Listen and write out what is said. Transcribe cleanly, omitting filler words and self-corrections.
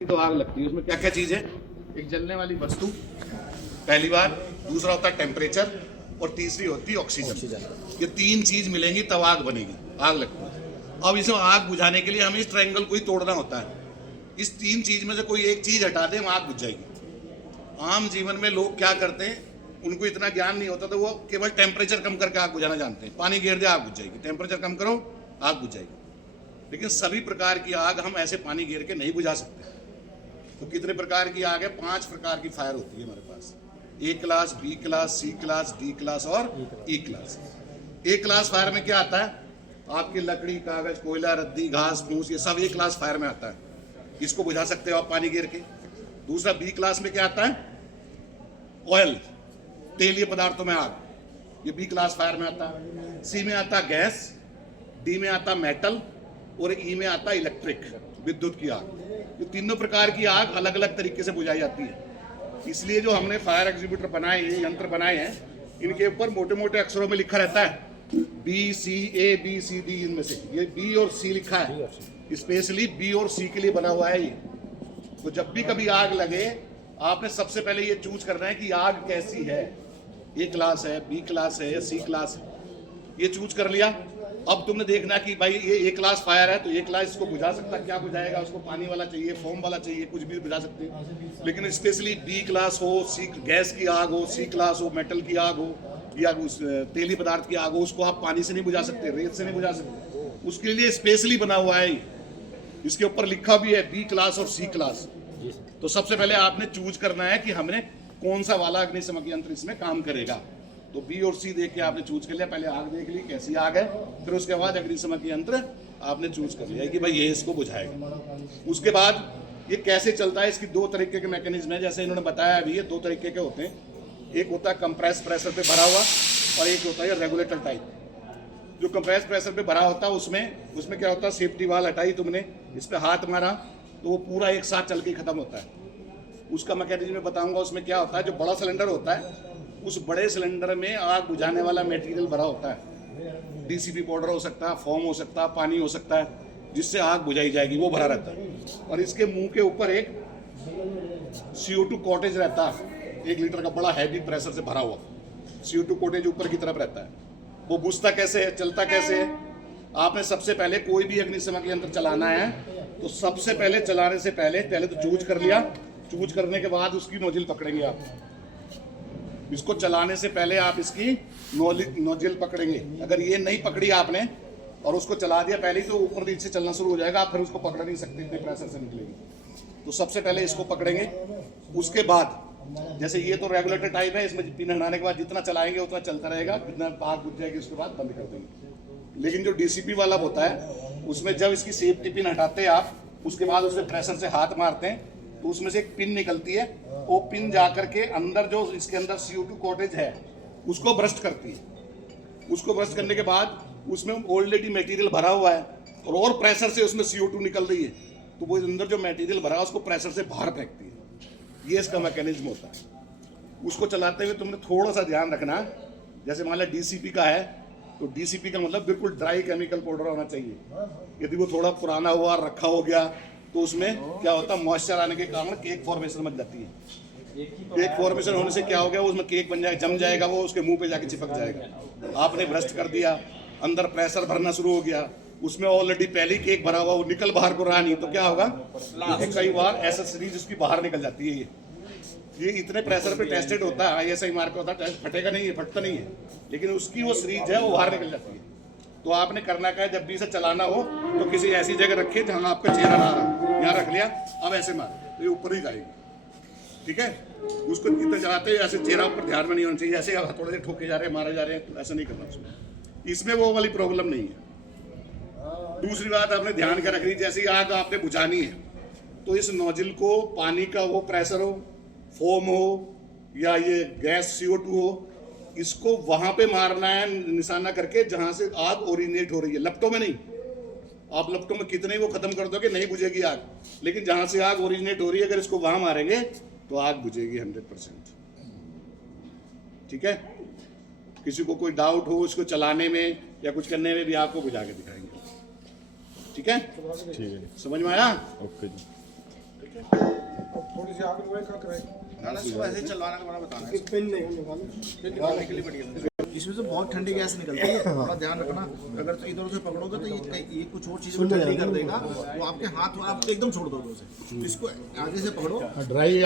तो आग लगती है, उसमें क्या क्या चीज है? एक जलने वाली वस्तु पहली बार, दूसरा होता है टेम्परेचर और तीसरी होती है ऑक्सीजन। ये तीन चीज मिलेंगी तब आग बनेगी, आग लगती है। अब इसे आग बुझाने के लिए हमें इस ट्रायंगल को ही तोड़ना होता है। इस तीन चीज में से कोई एक चीज हटा दें, आग बुझ जाएगी। आम जीवन में लोग क्या करते हैं, उनको इतना ज्ञान नहीं होता, तो वो केवल टेम्परेचर कम करके आग बुझाना जानते हैं। पानी गिर दे आग बुझ जाएगी, टेम्परेचर कम करो आग बुझ जाएगी। लेकिन सभी प्रकार की आग हम ऐसे पानी गिर के नहीं बुझा सकते। तो कितने प्रकार की आग है? 5 प्रकार की फायर होती है हमारे पास। ए क्लास, बी क्लास, सी क्लास, डी क्लास और ई क्लास। ए क्लास फायर में क्या आता है? आपकी लकड़ी, कागज, कोयला, रद्दी, घास फूस, ये सब ए क्लास फायर में आता है। इसको बुझा सकते हो आप पानी गिर के। दूसरा बी क्लास में क्या आता है? ऑयल, तेलीय पदार्थों में आग, ये बी क्लास फायर में आता है। सी में आता गैस, डी में आता मेटल और ई में आता इलेक्ट्रिक, विद्युत की आग। ये तीनों प्रकार की आग अलग अलग तरीके से बुझाई जाती है। इसलिए जो हमने फायर एग्जीक्यूटर बनाए, ये यंत्र बनाए हैं, इनके ऊपर मोटे मोटे अक्षरों में लिखा रहता है B C A B C D. इनमें से ये बी और सी लिखा है, स्पेशली बी और सी के लिए बना हुआ है ये। तो जब भी कभी आग लगे, आपने सबसे पहले ये चूज करना है कि आग कैसी है, ए क्लास है, बी क्लास है या सी क्लास है। ये चूज कर लिया। अब तुमने देखना कि भाई ये ए क्लास फायर है, तो ए क्लास इसको बुझा सकता, क्या बुझाएगा? उसको पानी वाला चाहिए, फोम वाला चाहिए, कुछ भी बुझा सकते हैं। लेकिन स्पेशली बी क्लास हो, सी गैस की आग हो, सी क्लास हो, मेटल की आग हो या उस तेली पदार्थ की आग हो, उसको आप पानी से नहीं बुझा सकते, रेत से नहीं बुझा सकते। उसके लिए स्पेशली बना हुआ है। इसके ऊपर लिखा भी है बी क्लास और सी क्लास। तो सबसे पहले आपने चूज करना है कि हमने कौन सा वाला अग्निशमक यंत्र इसमें काम करेगा। तो बी और सी देख के आपने चूज कर लिया। पहले आग देख ली कैसी आग है, फिर उसके बाद अग्निशमक यंत्र आपने चूज कर लिया कि भाई ये इसको बुझाएगा। उसके बाद ये कैसे चलता है, इसकी 2 तरीके के मैकेनिज्म है। जैसे इन्होंने बताया अभी, ये 2 तरीके के होते हैं। एक होता है कंप्रेस प्रेशर पे भरा हुआ और एक होता है रेगुलेटर टाइप। जो कंप्रेस प्रेशर पे भरा होता है उसमें क्या होता है, सेफ्टी वाल हटाई तुमने, इस पे हाथ मारा तो वो पूरा एक साथ चल के खत्म होता है। उसका मैकेनिज्म बताऊंगा। उसमें क्या होता है, जो बड़ा सिलेंडर होता है, उस बड़े सिलेंडर में आग बुझाने वाला मटेरियल भरा होता है। डीसीपी पाउडर हो सकता है, फोम हो सकता है, पानी हो सकता है, जिससे आग बुझाई जाएगी, वो भरा रहता है। और इसके मुंह के ऊपर एक CO2 कॉटेज रहता है, 1 लीटर का बड़ा हैवी प्रेशर से भरा हुआ CO2 कॉटेज ऊपर की तरफ रहता है। वो बुझता कैसे है, चलता कैसे है? आपने सबसे पहले कोई भी अग्निशमक यंत्र चलाना है तो सबसे पहले चलाने से पहले तो चूज कर लिया। चूज करने के बाद उसकी नोजल पकड़ेंगे आप। इसको चलाने से पहले आप इसकी नोजल पकड़ेंगे। अगर ये नहीं पकड़ी आपने और उसको चला दिया पहले ही, तो ऊपर नीचे चलना शुरू हो जाएगा, आप फिर उसको पकड़ नहीं सकते, इतने प्रेशर से निकलेगी। तो सबसे पहले इसको पकड़ेंगे। उसके बाद जैसे ये तो रेगुलेटर टाइप है, इसमें पिन हटाने के बाद जितना चलाएंगे उतना चलता रहेगा, जितना आग बुझ जाएगी उसके बाद बंद कर देंगे। लेकिन जो डीसीपी वाला होता है, उसमें जब इसकी सेफ्टी पिन हटाते हैं आप, उसके बाद उसमें प्रेशर से हाथ मारते हैं तो उसमें से एक पिन निकलती है। वो पिन जाकर के अंदर जो इसके अंदर CO2 कॉटेज है उसको ब्रस्ट करती है। उसको ब्रस्ट करने के बाद उसमें ऑलरेडी मटेरियल भरा हुआ है और प्रेशर से उसमें CO2 निकल रही है, तो वो अंदर जो मटेरियल भरा है उसको प्रेशर से बाहर फेंकती है। ये इसका मैकेनिज्म होता है। उसको चलाते हुए तुमने थोड़ा सा ध्यान रखना, जैसे मान लिया डीसीपी का है, तो डीसीपी का मतलब बिल्कुल ड्राई केमिकल पाउडर होना चाहिए। यदि वो थोड़ा पुराना हुआ, रखा हो गया, तो उसमें क्या होता है, मॉइस्चर आने के कारण केक फॉर्मेशन बन जाती है। केक फॉर्मेशन होने से क्या हो गया, उसमें केक बन जाएगा, जम जाएगा, वो उसके मुंह पे जाके चिपक जाएगा। आपने ब्रस्ट कर दिया, अंदर प्रेशर भरना शुरू हो गया, उसमें ऑलरेडी पहले ही केक भरा हुआ, वो निकल बाहर को रहा नहीं, तो क्या होगा, कई बार ऐसा सीरीज उसकी बाहर निकल जाती है। ये इतने प्रेशर पे टेस्टेड होता है, ISI मार्क होता है, फटेगा नहीं है, फटता नहीं है, लेकिन उसकी वो सीरीज है वो बाहर निकल जाती है। तो आपने करना क्या है, जब भी इसे चलाना हो तो किसी ऐसी जगह रखिए जहां आपका चेहरा ना रहा, यहाँ रख लिया, अब ऐसे मार, तो ये ऊपर ही जाएगी। ठीक है, उसको इतना चलाते हैं ऐसे चेहरा ऊपर ध्यान में नहीं होना चाहिए, ऐसे थोड़े से ठोके जा रहे हैं, मारे जा रहे हैं, तो ऐसा नहीं करना उसमें। इसमें वो वाली प्रॉब्लम नहीं है। दूसरी बात आपने ध्यान क्या रखनी, जैसे आग आपने बुझानी है तो इस नोजल को पानी का वो प्रेशर हो, फोम हो या ये गैस CO2 हो, इसको वहां पे मारना है निशाना करके जहां से आग ओरिजिनेट हो रही है, लपटों में नहीं। आप लपटों में कितने वो खत्म कर दोगे, नहीं बुझेगी आग, लेकिन जहां से आग ओरिजिनेट हो रही है अगर इसको वहां मारेंगे तो आग बुझेगी 100%। ठीक है, किसी को कोई डाउट हो इसको चलाने में या कुछ करने में भी आपको बुझा के दिखाएंगे। ठीक है, ठीक है, समझ में आया? ओके जी। ठीक है। थोड़ी सी आग लोहे का कराए ना इसको ऐसे ही चलवाना का बड़ा बताना है पिन नहीं निकालो फिर निकालने के लिए बढ़िया इसमें से बहुत ठंडी गैस निकलती है थोड़ा ध्यान रखना अगर तो इधर से पकड़ोगे तो ये कुछ और चीज़ ठंडी कर देगा वो आपके हाथ आपको एकदम छोड़ दोगे उसे तो इसको आगे से पकड़ो ड्राई